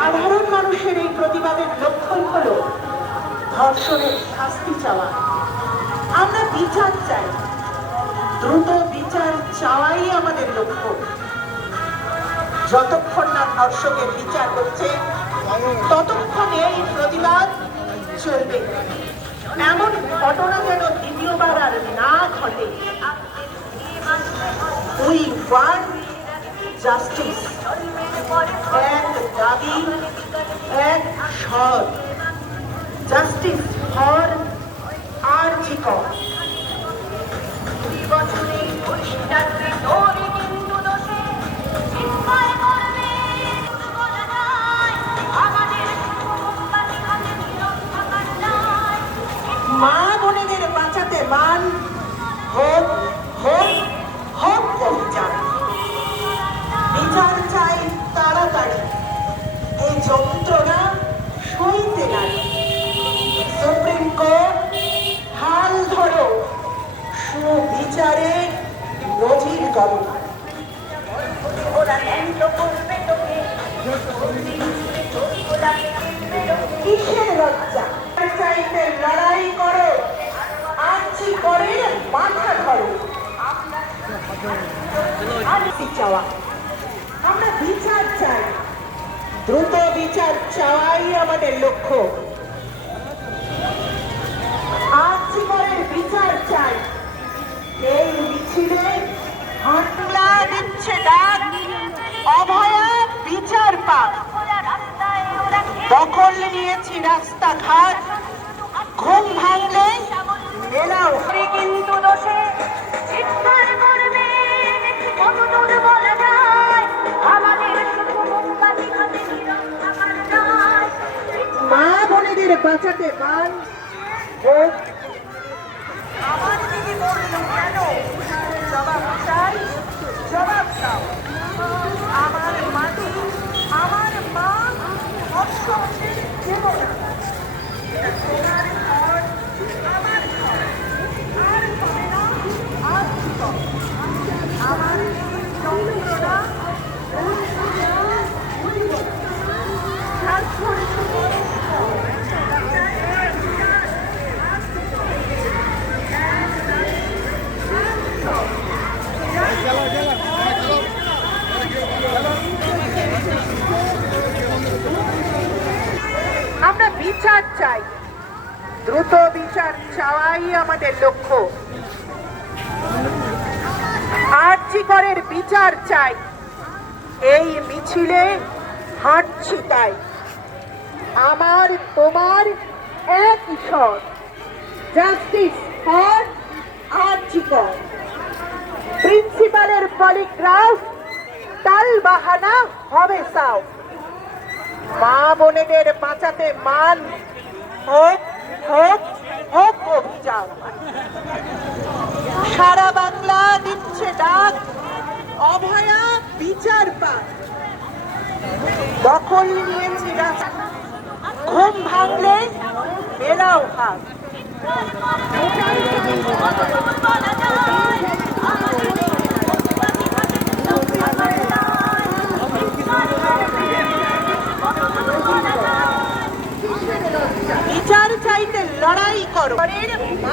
সাধারণ মানুষের এই প্রতিবাদের লক্ষণ হলো ধর্ষণের শাস্তি চাওয়া। আমরা বিচার চাই। দ্রুত বিচার চাওয়াই আমাদের লক্ষ্য। যতক্ষণ না ধর্ষকের বিচার হচ্ছে, ততক্ষণ এই প্রতিবাদ চলবে। এমন ঘটনা যেন দ্বিতীয়বার আর না ঘটে। We want justice. স্বর জাস্টিস ফর আর জিকর মা বোনেদের বাঁচাতে মান হোক হোক হোক অভিযান। বিচার চাই তাড়াতাড়ি। এই যন্ত্রণা সুবিচারে নজির করো কিসের লজ্জা? চাইতে লড়াই করো। আছি করে মাথা ধরো। আছি চাওয়া। আমরা বিচার চাই। দ্রুত বিচার চাওয়াই আমাদের লক্ষ্য। দখল নিয়েছি রাস্তাঘাট। ঘুম ভাঙলে মেলাও কিন্তু দোষে চিৎকার করবে আমাদের মা বোনেদের বাঁচাতে মান হোক আমার দিদি বলল কেন জবাব চাই জবাব দাও আমার মাটি আমার মা অর্থ দেব না এটা তোমার ঘর আমার ঘর আর হবে না আর দিব আমার যন্ত্রণা স্বার্থর আমরা বিচার চাই। দ্রুত বিচার চাওয়াই আমাদের লক্ষ্য। আর্যিকরের বিচার চাই। এই মিছিলে হাঁটছি তাই। আমার, তোমার এক ঈশ্বর। জাস্টিস ফর আর্যিকর প্রিন্সিপালের পলিগ্রাফ তাল বাহানা হবে সাও। মা বোনেদের বাঁচাতে মান হোক হোক হোক অভিযান। সারা বাংলা দিচ্ছে ডাক, অভয়া বিচার পাক। দখল নিয়েছি রাস্তা। ঘুম ভাঙলে বেড়াও হাত కారు పడేయడం మా